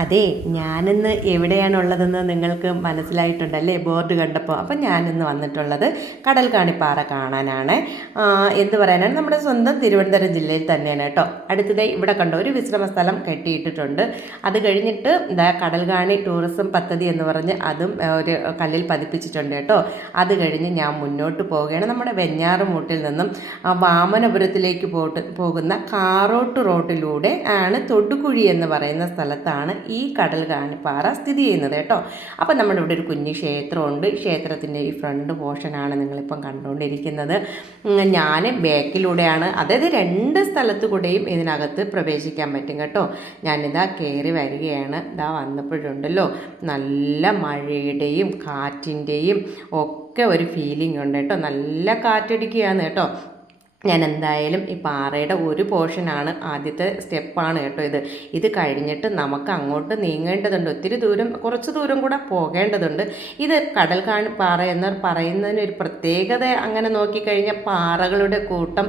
അതെ, ഞാനിന്ന് എവിടെയാണുള്ളതെന്ന് നിങ്ങൾക്ക് മനസ്സിലായിട്ടുണ്ടല്ലേ ബോർഡ് കണ്ടപ്പോൾ. അപ്പം ഞാനിന്ന് വന്നിട്ടുള്ളത് കടൽക്കാണിപ്പാറ കാണാനാണ്. എന്ത് പറയാനാണ്, നമ്മുടെ സ്വന്തം തിരുവനന്തപുരം ജില്ലയിൽ തന്നെയാണ് കേട്ടോ. അടുത്തതായി ഇവിടെ കണ്ടോ ഒരു വിശ്രമ സ്ഥലം കെട്ടിയിട്ടിട്ടുണ്ട്. അത് കഴിഞ്ഞിട്ട് കടൽക്കാണി ടൂറിസം പദ്ധതി എന്ന് പറഞ്ഞ് അതും ഒരു കല്ലിൽ പതിപ്പിച്ചിട്ടുണ്ട് കേട്ടോ. അത് കഴിഞ്ഞ് ഞാൻ മുന്നോട്ട് പോവുകയാണ്. നമ്മുടെ വെഞ്ഞാറുമൂട്ടിൽ നിന്നും വാമനപുരത്തിലേക്ക് പോകുന്ന കാറോട്ട് റോഡിലൂടെ ആണ് തൊടുകുഴി എന്ന് പറയുന്ന സ്ഥലത്താണ് ഈ കടൽക്കാണിപ്പാറ സ്ഥിതി ചെയ്യുന്നത് കേട്ടോ. അപ്പം നമ്മുടെ ഇവിടെ ഒരു കുഞ്ഞു ക്ഷേത്രമുണ്ട്. ക്ഷേത്രത്തിൻ്റെ ഈ ഫ്രണ്ട് പോർഷനാണ് നിങ്ങളിപ്പം കണ്ടുകൊണ്ടിരിക്കുന്നത്. ഞാൻ ബാക്കിലൂടെയാണ്, അതായത് രണ്ട് സ്ഥലത്തു കൂടെയും ഇതിനകത്ത് പ്രവേശിക്കാൻ പറ്റും കേട്ടോ. ഞാനിതാ കയറി വരികയാണ്. ഇതാ വന്നപ്പോഴുണ്ടല്ലോ നല്ല മഴയുടെയും കാറ്റിൻ്റെയും ഒക്കെ ഒരു ഫീലിംഗ് ഉണ്ട് കേട്ടോ. നല്ല കാറ്റടിക്കുകയാണ് കേട്ടോ. ഞാൻ എന്തായാലും ഈ പാറയുടെ ഒരു പോർഷനാണ്, ആദ്യത്തെ സ്റ്റെപ്പാണ് കേട്ടോ ഇത് കഴിഞ്ഞിട്ട് നമുക്ക് അങ്ങോട്ട് നീങ്ങേണ്ടതുണ്ട്. ഒത്തിരി ദൂരം, കുറച്ച് ദൂരം കൂടെ പോകേണ്ടതുണ്ട്. ഇത് കടൽക്കാണി പാറ എന്ന് പറയുന്നതിന് ഒരു പ്രത്യേകത, അങ്ങനെ നോക്കിക്കഴിഞ്ഞാൽ പാറകളുടെ കൂട്ടം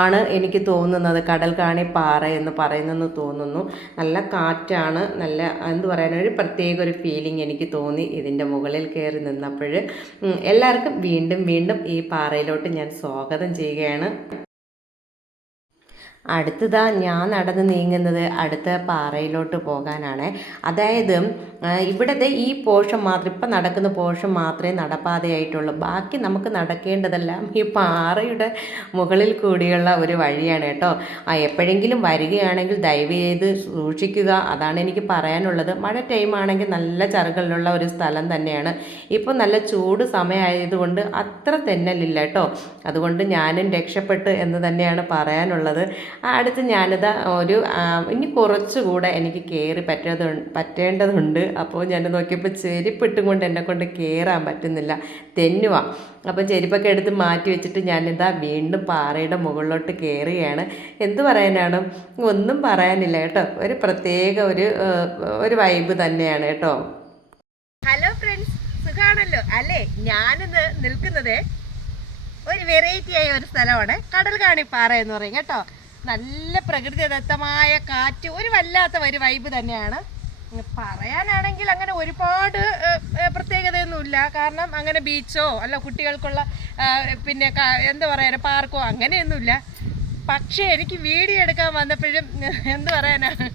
ആണ് എനിക്ക് തോന്നുന്നത് കടൽക്കാണി പാറ എന്ന് പറയുന്നെന്ന് തോന്നുന്നു. നല്ല കാറ്റാണ്, നല്ല എന്ത് പറയാൻ, ഒരു പ്രത്യേക ഒരു ഫീലിംഗ് എനിക്ക് തോന്നി ഇതിൻ്റെ മുകളിൽ കയറി നിന്നപ്പോൾ. എല്ലാവർക്കും വീണ്ടും വീണ്ടും ഈ പാറയിലോട്ട് ഞാൻ സ്വാഗതം ചെയ്യുകയാണ്. അടുത്തതാ ഞാൻ നടന്ന് നീങ്ങുന്നത് അടുത്ത പാറയിലോട്ട് പോകാനാണ്. അതായത് ഇവിടുത്തെ ഈ പോർഷൻ മാത്രം, ഇപ്പം നടക്കുന്ന പോർഷൻ മാത്രമേ നടപ്പാതയായിട്ടുള്ളൂ. ബാക്കി നമുക്ക് നടക്കേണ്ടതെല്ലാം ഈ പാറയുടെ മുകളിൽ കൂടിയുള്ള ഒരു വഴിയാണ് കേട്ടോ. എപ്പോഴെങ്കിലും വരികയാണെങ്കിൽ ദയവ് ചെയ്ത് സൂക്ഷിക്കുക, അതാണ് എനിക്ക് പറയാനുള്ളത്. മഴ ടൈമാണെങ്കിൽ നല്ല ചറുകളിലുള്ള ഒരു സ്ഥലം തന്നെയാണ്. ഇപ്പോൾ നല്ല ചൂട് സമയമായതുകൊണ്ട് അത്ര തെന്നലില്ല കേട്ടോ. അതുകൊണ്ട് ഞാനും രക്ഷപ്പെട്ട് എന്ന് തന്നെയാണ് പറയാനുള്ളത്. അടുത്ത് ഞാനിതാ ഇനി കുറച്ചുകൂടെ എനിക്ക് കയറി പറ്റേണ്ടതുണ്ട്. അപ്പോൾ ഞാൻ നോക്കിയപ്പോൾ ചെരുപ്പിട്ടും കൊണ്ട് എന്നെ കൊണ്ട് കയറാൻ പറ്റുന്നില്ല, തെന്നുക. അപ്പോൾ ചെരുപ്പൊക്കെ എടുത്ത് മാറ്റി വെച്ചിട്ട് ഞാനിതാ വീണ്ടും പാറയുടെ മുകളിലോട്ട് കയറുകയാണ്. എന്ത് പറയാനാണ്, ഒന്നും പറയാനില്ല കേട്ടോ. ഒരു പ്രത്യേക ഒരു വൈബ് തന്നെയാണ് കേട്ടോ. ഹലോ ഫ്രണ്ട്സ്, സുഖാണല്ലോ അല്ലേ? ഞാനിന്ന് നിൽക്കുന്നത് ഒരു വെറൈറ്റി ആയ ഒരു സ്ഥലമാണ് കടൽക്കാണിപ്പാറ എന്ന് പറയും കേട്ടോ. നല്ല പ്രകൃതിദത്തമായ കാറ്റ്, ഒരു വല്ലാത്ത ഒരു വൈബ് തന്നെയാണ്. പറയാനാണെങ്കിൽ അങ്ങനെ ഒരുപാട് പ്രത്യേകതയൊന്നുമില്ല. കാരണം അങ്ങനെ ബീച്ചോ അല്ല കുട്ടികൾക്കുള്ള പിന്നെ എന്താ പറയുക പാർക്കോ അങ്ങനെയൊന്നുമില്ല. പക്ഷേ എനിക്ക് വീഡിയോ എടുക്കാൻ വന്നപ്പോഴും എന്ത് പറയാനാണ്,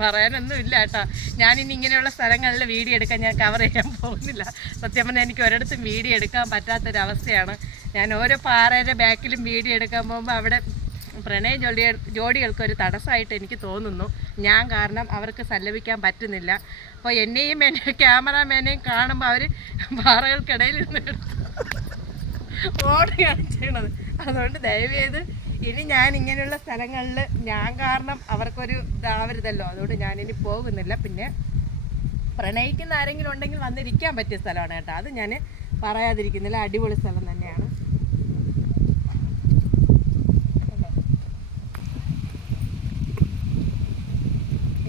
പറയാനൊന്നുമില്ല കേട്ടോ. ഞാനിനി ഇങ്ങനെയുള്ള സ്ഥലങ്ങളിൽ വീഡിയോ എടുക്കാൻ ഞാൻ കവർ ചെയ്യാൻ പോകുന്നില്ല. സത്യം പറഞ്ഞാൽ എനിക്ക് ഒരിടത്തും വീഡിയോ എടുക്കാൻ പറ്റാത്തൊരവസ്ഥയാണ്. ഞാൻ ഓരോ പാറയുടെ ബാക്കിലും വീഡിയോ എടുക്കാൻ പോകുമ്പോൾ അവിടെ പ്രണയ ജോഡികൾക്കൊരു തടസ്സമായിട്ട് എനിക്ക് തോന്നുന്നു. ഞാൻ കാരണം അവർക്ക് സല്ലപിക്കാൻ പറ്റുന്നില്ല. അപ്പോൾ എന്നെയും എൻ്റെ ക്യാമറാമാനെയും കാണുമ്പോൾ അവർ പാറകൾക്കിടയിൽ നിന്ന് ഓടുകയാണ് ചെയ്യണത്. അതുകൊണ്ട് ദയവ് ചെയ്ത് ഇനി ഞാൻ ഇങ്ങനെയുള്ള സ്ഥലങ്ങളിൽ ഞാൻ കാരണം അവർക്കൊരു ഇതാവരുതല്ലോ, അതുകൊണ്ട് ഞാനിനി പോകുന്നില്ല. പിന്നെ പ്രണയിക്കുന്ന ആരെങ്കിലും ഉണ്ടെങ്കിൽ വന്നിരിക്കാൻ പറ്റിയ സ്ഥലമാണ് കേട്ടോ. അത് ഞാൻ പറയാതിരിക്കുന്നില്ല, അടിപൊളി സ്ഥലം തന്നെയാണ്.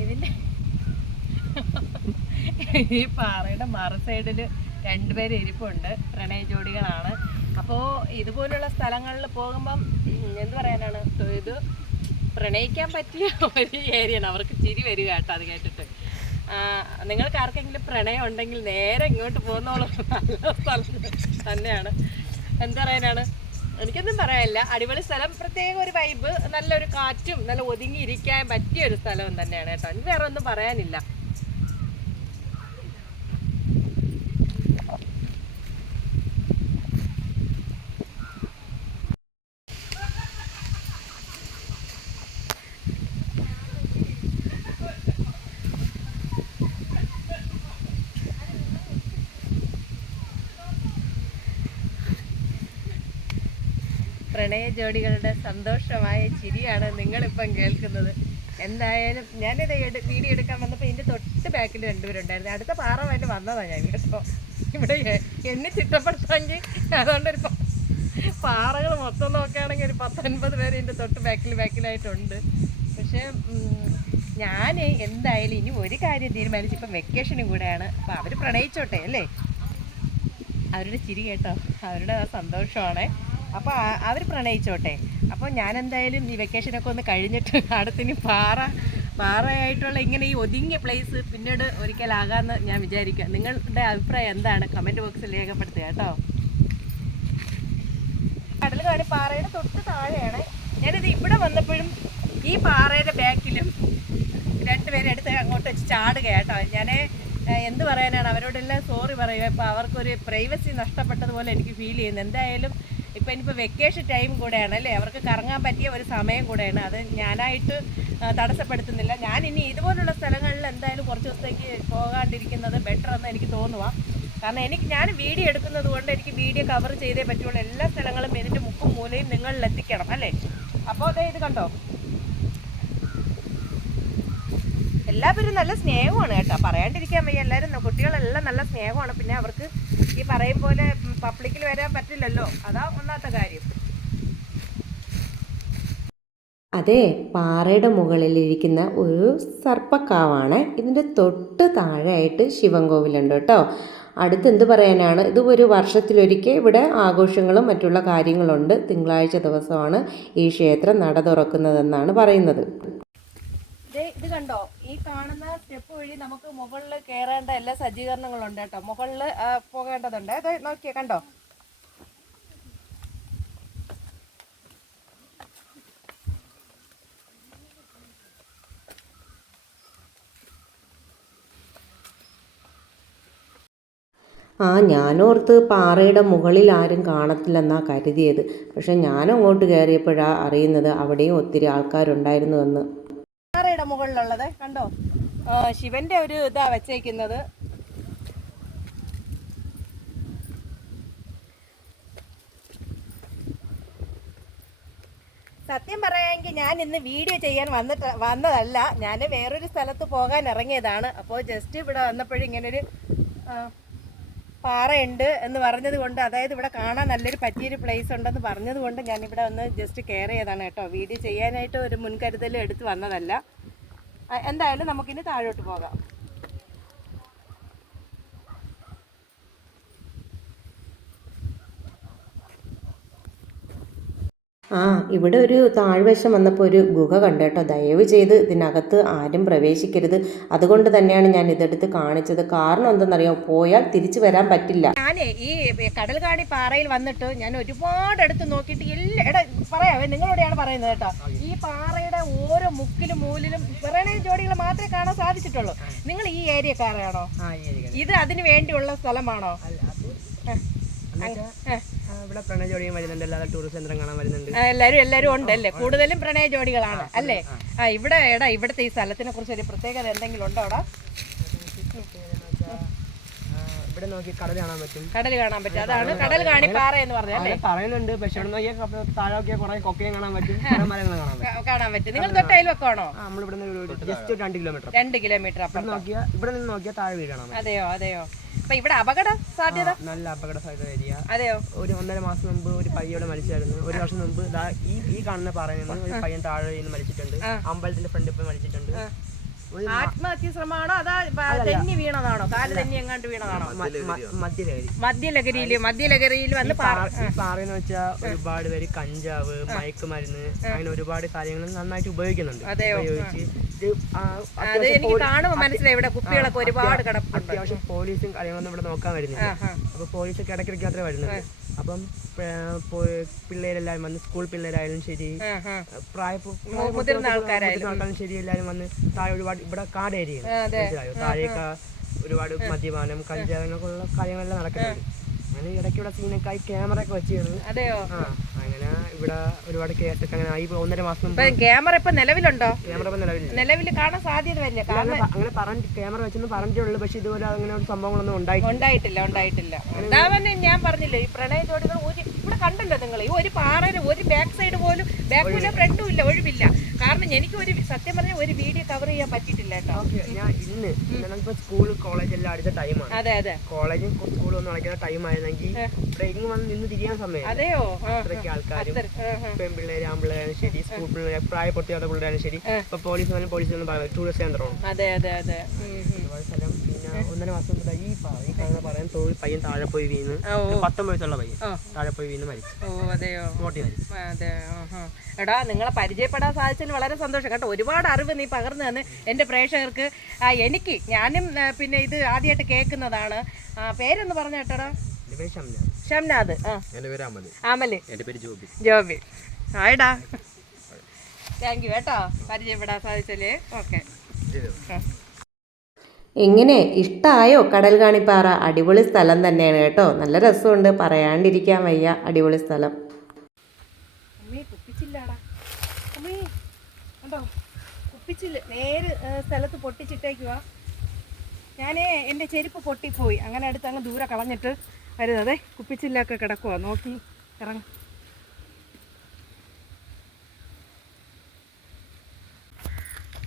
ഇതിൻ്റെ ഈ പാറയുടെ മറ സൈഡിൽ രണ്ടുപേര് ഇരിപ്പുണ്ട്, പ്രണയ ജോഡികളാണ്. അപ്പോൾ ഇതുപോലുള്ള സ്ഥലങ്ങളിൽ പോകുമ്പം എന്ത് പറയാനാണ്, ഇത് പ്രണയിക്കാൻ പറ്റിയ ഒരു ഏരിയയാണ്. അവർക്ക് ചിരി വരിക കേട്ടോ അത് കേട്ടിട്ട്. നിങ്ങൾക്ക് ആർക്കെങ്കിലും പ്രണയം ഉണ്ടെങ്കിൽ നേരെ ഇങ്ങോട്ട് പോകുന്നോളം നല്ല സ്ഥലം തന്നെയാണ്. എന്താ പറയാനാണ്, എനിക്കൊന്നും പറയാനില്ല. അടിപൊളി സ്ഥലം, പ്രത്യേക ഒരു വൈബ്, നല്ലൊരു കാറ്റും നല്ല ഒതുങ്ങിയിരിക്കാൻ പറ്റിയ ഒരു സ്ഥലവും തന്നെയാണ് കേട്ടോ. എനിക്ക് വേറെ ഒന്നും പറയാനില്ല. പ്രണയ ജോഡികളുടെ സന്തോഷമായ ചിരിയാണ് നിങ്ങളിപ്പം കേൾക്കുന്നത്. എന്തായാലും ഞാനിത് വീഡിയോ എടുക്കാൻ വന്നപ്പോൾ ഇതിൻ്റെ തൊട്ട് ബാക്കിൽ രണ്ടുപേരുണ്ടായിരുന്നു. അടുത്ത പാറമായിട്ട് വന്നതാണ് ഞാൻ കേട്ടോ. ഇവിടെ എന്നെ ചിട്ടപ്പെടുത്താമെങ്കിൽ അതുകൊണ്ടൊരു പാറകൾ മൊത്തം നോക്കുകയാണെങ്കിൽ ഒരു 19 പേര് ഇതിൻ്റെ തൊട്ട് ബാക്കിലായിട്ടുണ്ട്. പക്ഷേ ഞാൻ എന്തായാലും ഇനി ഒരു കാര്യം തീരുമാനിച്ചു, ഇപ്പം വെക്കേഷനും കൂടെയാണ്. അപ്പോൾ അവർ പ്രണയിച്ചോട്ടെ അല്ലേ, അവരുടെ ചിരി കേട്ടോ, അവരുടെ ആ സന്തോഷമാണ്. അപ്പോൾ അവർ പ്രണയിച്ചോട്ടെ. അപ്പോൾ ഞാൻ എന്തായാലും ഈ വെക്കേഷനൊക്കെ ഒന്ന് കഴിഞ്ഞിട്ട് അടുത്തിനി പാറ പാറയായിട്ടുള്ള ഇങ്ങനെ ഈ ഒതുങ്ങിയ പ്ലേസ് പിന്നീട് ഒരിക്കലാകാമെന്ന് ഞാൻ വിചാരിക്കാം. നിങ്ങളുടെ അഭിപ്രായം എന്താണ്? കമൻറ്റ് ബോക്സിൽ രേഖപ്പെടുത്തുക കേട്ടോ. കടൽകാണി പാറയുടെ തൊട്ട് താഴെയാണ്. ഞാനിത് ഇവിടെ വന്നപ്പോഴും ഈ പാറയുടെ ബാക്കിലും രണ്ടുപേരെ എടുത്ത് അങ്ങോട്ട് വെച്ച് ചാടുക കേട്ടോ. ഞാൻ എന്ത് പറയാനാണ്, അവരോടെല്ലാം സോറി പറയുക. ഇപ്പോൾ അവർക്കൊരു പ്രൈവസി നഷ്ടപ്പെട്ടതുപോലെ എനിക്ക് ഫീൽ ചെയ്യുന്നു. എന്തായാലും ഇനിയിപ്പോൾ വെക്കേഷൻ ടൈം കൂടെയാണ് അല്ലേ, അവർക്ക് കറങ്ങാൻ പറ്റിയ ഒരു സമയം കൂടെയാണ്. അത് ഞാനായിട്ട് തടസ്സപ്പെടുത്തുന്നില്ല. ഞാൻ ഇനി ഇതുപോലുള്ള സ്ഥലങ്ങളിൽ എന്തായാലും കുറച്ച് ദിവസത്തേക്ക് പോകാണ്ടിരിക്കുന്നത് ബെറ്റർ എന്ന് എനിക്ക് തോന്നുക. കാരണം ഞാൻ വീഡിയോ എടുക്കുന്നത് കൊണ്ട് എനിക്ക് വീഡിയോ കവർ ചെയ്തേ പറ്റുള്ളൂ. എല്ലാ സ്ഥലങ്ങളും ഇതിൻ്റെ മുക്കും മൂലയും നിങ്ങളിലെത്തിക്കണം അല്ലേ. അപ്പോൾ അതേ ഇത് കണ്ടോ, എല്ലാവരും നല്ല സ്നേഹമാണ് കേട്ടോ, പറയാണ്ടിരിക്കാൻ വയ്യ. എല്ലാവരും കുട്ടികളെല്ലാം നല്ല സ്നേഹമാണ്. പിന്നെ അവർക്ക് ഈ പറയും പോലെ പബ്ലിക്കിൽ വരാൻ പറ്റില്ലല്ലോ, അതാ ഒന്നാമത്തെ കാര്യം. അതെ, പാറയുടെ മുകളിലിരിക്കുന്ന ഒരു സർപ്പക്കാവാണ്. ഇതിൻ്റെ തൊട്ട് താഴെയായിട്ട് ശിവൻകോവിലുണ്ട് കേട്ടോ. അടുത്ത് എന്ത് പറയാനാണ്, ഇത് ഒരു വർഷത്തിലൊരിക്കൽ ഇവിടെ ആഘോഷങ്ങളും മറ്റുള്ള കാര്യങ്ങളുണ്ട്. തിങ്കളാഴ്ച ദിവസമാണ് ഈ ക്ഷേത്രം നട തുറക്കുന്നതെന്നാണ് പറയുന്നത്. ഇത് കണ്ടോ, ഈ കാണുന്ന സ്റ്റെപ്പ് വഴി നമുക്ക് മുകളിൽ കയറേണ്ട എല്ലാ സജ്ജീകരണങ്ങളുണ്ട് കേട്ടോ. മുകളിൽ പോകേണ്ടതുണ്ട്. അത് നോക്കിയേ, കണ്ടോ. ഞാനോർത്ത് പാറയുടെ മുകളിൽ ആരും കാണത്തില്ലെന്നാണ് കരുതിയത്. പക്ഷെ ഞാനങ്ങോട്ട് കയറിയപ്പോഴാണ് അറിയുന്നത് അവിടെയും ഒത്തിരി ആൾക്കാരുണ്ടായിരുന്നുവെന്ന്. പാറയുടെ മുകളിലുള്ളത് കണ്ടോ, ശിവന്റെ ഒരു ഇതാ വെച്ചേക്കുന്നത്. സത്യം പറയാമെങ്കിൽ ഞാൻ ഇന്ന് വീഡിയോ ചെയ്യാൻ വന്നതല്ല, ഞാൻ വേറൊരു സ്ഥലത്ത് പോകാൻ ഇറങ്ങിയതാണ്. അപ്പോൾ ജസ്റ്റ് ഇവിടെ വന്നപ്പോഴും ഇങ്ങനൊരു പാറയുണ്ട് എന്ന് പറഞ്ഞത് കൊണ്ട്, അതായത് ഇവിടെ കാണാൻ നല്ലൊരു പറ്റിയൊരു പ്ലേസ് ഉണ്ടെന്ന് പറഞ്ഞത് കൊണ്ട് ഞാനിവിടെ വന്ന് ജസ്റ്റ് കെയർ ചെയ്തതാണ് കേട്ടോ. വീഡിയോ ചെയ്യാനായിട്ട് ഒരു മുൻകരുതൽ എടുത്ത് വന്നതല്ല. എന്തായാലും നമുക്കിനി താഴോട്ട് പോകാം. ഇവിടെ ഒരു താഴ്വശം വന്നപ്പോൾ ഒരു ഗുഹ കണ്ടു കേട്ടോ. ദയവ് ചെയ്ത് ഇതിനകത്ത് ആരും പ്രവേശിക്കരുത്. അതുകൊണ്ട് തന്നെയാണ് ഞാൻ ഇതെടുത്ത് കാണിച്ചത്. കാരണം എന്തെന്നറിയാമോ, പോയാൽ തിരിച്ചു വരാൻ പറ്റില്ല. ഞാനേ ഈ കടൽകാണി പാറയിൽ വന്നിട്ട് ഞാൻ ഒരുപാട് എടുത്ത് നോക്കിയിട്ട് പറയാവേ, നിങ്ങളോടെയാണ് പറയുന്നത് കേട്ടോ. ഈ പാറയുടെ ഓരോ മുക്കിലും മൂലിലും പ്രണയ ജോഡികൾ മാത്രമേ കാണാൻ സാധിച്ചിട്ടുള്ളൂ. നിങ്ങൾ ഈ ഏരിയക്കാരാണോ? ഇത് അതിന് വേണ്ടിയുള്ള സ്ഥലമാണോ? ഇവിടെ പ്രണയ ജോഡിയും വരുന്നുണ്ട്, അല്ലാതെ ടൂറിസ്റ്റ് കേന്ദ്രം കാണാൻ വരുന്നുണ്ട്. എല്ലാരും ഉണ്ടല്ലേ, കൂടുതലും പ്രണയ ജോഡികളാണ് അല്ലേ. ഇവിടെ ഇവിടുത്തെ ഈ സ്ഥലത്തിനെ കുറിച്ച് ഒരു പ്രത്യേകത എന്തെങ്കിലും ഉണ്ടോ? അവിടെ ഇവിടെ നോക്കി കടൽ കാണാൻ പറ്റും. കടൽ കാണാൻ പറ്റും, അതാണ് കടൽകാണി പാറ എന്ന് പറഞ്ഞല്ലേ പറയുന്നുണ്ട്. പക്ഷെ ഇവിടെ നോക്കിയാൽ താഴെ കുറെ കൊക്കയും കാണാൻ പറ്റും, മരങ്ങൾ കാണാൻ പറ്റും. നിങ്ങൾ തൊട്ടയിൽ വെക്കാണോ? നമ്മളിവിടെ ജസ്റ്റ് 2 കിലോമീറ്റർ. 2 കിലോമീറ്റർ അപ്പുറം നോക്കിയാൽ ഇവിടെ നിന്ന് നോക്കിയാൽ താഴെ വീട് കാണാൻ. അതെയോ. അപ്പൊ ഇവിടെ അപകട സാധ്യത? നല്ല അപകട സാധ്യത ഏരിയ. അതെയോ. ഒരു 1.5 മാസം മുമ്പ് ഒരു പയ്യോടെ മരിച്ചായിരുന്നു. 1 വർഷം മുമ്പ് ഈ കാണുന്ന പാറയിൽ നിന്ന് ഒരു പയ്യൻ താഴെ മരിച്ചിട്ടുണ്ട്. അമ്പലത്തിന്റെ ഫ്രണ്ടിൽ പോയി മരിച്ചിട്ടുണ്ട്. ആത്മഹത്യ ശ്രമമാണോ അതാ തെന്നി വീണതാണോ? കാല് തെന്നി എങ്ങാണ്ട് വീണതാണോ? മദ്യലഹരിയിൽ വന്ന് പാറയെന്ന് വെച്ചാൽ ഒരുപാട് പേര് കഞ്ചാവ്, മയക്കുമരുന്ന്, അങ്ങനെ ഒരുപാട് കാര്യങ്ങൾ നന്നായിട്ട് ഉപയോഗിക്കുന്നുണ്ട്. അത് എനിക്ക് കാണുമ്പോൾ മനസ്സിലായി, ഇവിടെ കുപ്പികളൊക്കെ ഒരുപാട് കിടപ്പുണ്ട്. അത്യാവശ്യം പോലീസും കാര്യങ്ങളൊന്നും ഇവിടെ നോക്കാൻ വരുന്നില്ല. അപ്പൊ പോലീസൊക്കെ ഇടയ്ക്കിടയ്ക്ക് മാത്രമേ വരുന്നുള്ളൂ. അപ്പം പിള്ളേരെല്ലാരും വന്ന്, സ്കൂൾ പിള്ളേരായാലും ശരി, മുതിർന്ന ആൾക്കാരായാലും ശരി, എല്ലാരും വന്ന് താഴെ ഒരുപാട് ഇവിടെ കാട് ഏരിയയാണ്, മനസ്സിലായോ? താഴേക്ക് ഒരുപാട് മദ്യപാനം, കഞ്ചാവ് അങ്ങനെയൊക്കെ ഉള്ള കാര്യങ്ങളെല്ലാം നടക്കുന്നുണ്ട്. അങ്ങനെ ഇടയ്ക്കുള്ള സീനൊക്കെ ആയി ക്യാമറ ഒക്കെ വെച്ചാണ്. അങ്ങനെ ഇവിടെ ഒരുപാട് കേട്ടൊക്കെ അങ്ങനെ ആയി. 1.5 മാസം മുമ്പ് ക്യാമറ ഇപ്പൊ നിലവിലുണ്ടോ? ക്യാമറ ഇപ്പൊ നിലവിൽ കാണാൻ സാധ്യത വരില്ല. അങ്ങനെ ക്യാമറ വെച്ചെന്ന് പറഞ്ഞിട്ടുള്ളൂ. പക്ഷെ ഇതുപോലെ അങ്ങനെ ഒരു സംഭവങ്ങളൊന്നും ഉണ്ടായിട്ടില്ല. അതാവന്നെ ഞാൻ പറഞ്ഞില്ലേ, ഈ പ്രണയ ജോഡികൾ ഇവിടെ കണ്ടല്ലോ നിങ്ങൾ. ഈ ഒരു പാറയുടെ ഒരു ബാക്ക് സൈഡ് പോലും, ബാക്കും ഇല്ല ഫ്രണ്ടും ഇല്ല, ഒഴിവില്ല. കാരണം എനിക്ക് സത്യം പറഞ്ഞാൽ ഒരു വീഡിയോ കവർ ചെയ്യാൻ പറ്റിയിട്ടില്ല കേട്ടോ. ഞാൻ ഇന്ന് സ്കൂൾ കോളേജ് എല്ലാം അടുത്ത ടൈമാണ്. അതെ കോളേജും സ്കൂളും ഒന്നും അടയ്ക്കുന്ന ടൈം ആയിരുന്നെങ്കിൽ ബ്രേക്കിംഗ് വന്ന് നിന്ന് തിരിയാൻ സമയം. അതെയോ. അത്രയ്ക്ക് ആൾക്കാരും പെൺപിള്ളേര്, ആൺപിള്ളേരും ശരി, സ്കൂൾ പിള്ളേർ, പ്രായപൂർത്തിയാത്ത പിള്ളേരാണ് ശരി. ഇപ്പൊ പോലീസ് പോലീസ് പറയുന്നത് ടൂറിസ്റ്റ് കേന്ദ്രമാണ്. അതെ ഒരുപാട് പോയ സ്ഥലം പിന്നെ 1.5 മാസം മുതൽ ഈ കാണുന്ന പറയാൻ പയ്യൻ താഴെ പോയി വീണ് 19 വയസ്സുള്ള പയ്യൻ താഴെ പോയി വീണ് മരിച്ചു. അതെയോ? സ്പോട്ടിൽ മരിച്ചു. അതെ. എടാ, നിങ്ങളെ പരിചയപ്പെടാൻ സാധിച്ചതിൽ വളരെ സന്തോഷം കേട്ടോ. ഒരുപാട് അറിവ് നീ പകർന്നു തന്ന് എൻ്റെ പ്രേക്ഷകർക്ക്. ഞാനും പിന്നെ ഇത് ആദ്യമായിട്ട് കേൾക്കുന്നതാണ്. പേരൊന്ന് പറഞ്ഞു കേട്ടോടാ. ഷംനാഥ്. എൻ്റെ പേര് അമല്. എൻ്റെ പേര് ജോബി. ആയിടാ, താങ്ക് യു കേട്ടോ പരിചയപ്പെടാൻ സാധിച്ചല്ലേ. ഓക്കെ. എങ്ങനെ ഇഷ്ടമായോ കടൽ കാണിപ്പാറ? അടിപൊളി സ്ഥലം തന്നെയാണ് കേട്ടോ, നല്ല രസമുണ്ട്, പറയാണ്ടിരിക്കാൻ വയ്യ, അടിപൊളി സ്ഥലം. അമ്മേ കുപ്പിച്ചില്ലാടാ. അമ്മേ കണ്ടോ, കുപ്പിച്ചില്ല നേര് സ്ഥലത്ത് പൊട്ടിച്ചിട്ടേക്കുവാ. ഞാൻ എൻ്റെ ചെരുപ്പ് പൊട്ടിപ്പോയി, അങ്ങനെ അടുത്ത് അങ്ങ് ദൂരെ കളഞ്ഞിട്ട് വരുന്നത്. കുപ്പിച്ചില്ലൊക്കെ കിടക്കുവാ, നോക്കി ഇറങ്ങ.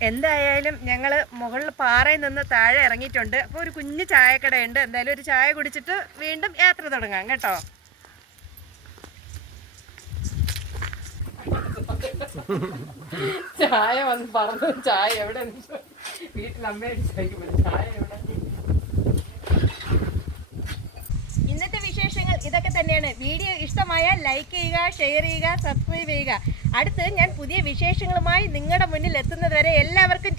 എന്തായാലും ഞങ്ങൾ മുകളിൽ പാറയിൽ നിന്ന് താഴെ ഇറങ്ങിയിട്ടുണ്ട്. അപ്പോൾ ഒരു കുഞ്ഞു ചായക്കടയുണ്ട്. എന്തായാലും ഒരു ചായ കുടിച്ചിട്ട് വീണ്ടും യാത്ര തുടങ്ങാം കേട്ടോ. ചായ വന്ന് പറഞ്ഞു, ചായ എവിടെ? വീട്ടിൽ അമ്മയോട് ചോദിക്കുമ്പോൾ ചായ എവിടെ? ഇന്നത്തെ വിശേഷങ്ങൾ ഇതൊക്കെ തന്നെയാണ്. വീഡിയോ ഇഷ്ടമായാൽ ലൈക്ക് ചെയ്യുക, ഷെയർ ചെയ്യുക, സബ്സ്ക്രൈബ് ചെയ്യുക. അടുത്ത് ഞാൻ പുതിയ വിശേഷങ്ങളുമായി നിങ്ങളുടെ മുന്നിൽ എത്തുന്നത് വരെ എല്ലാവർക്കും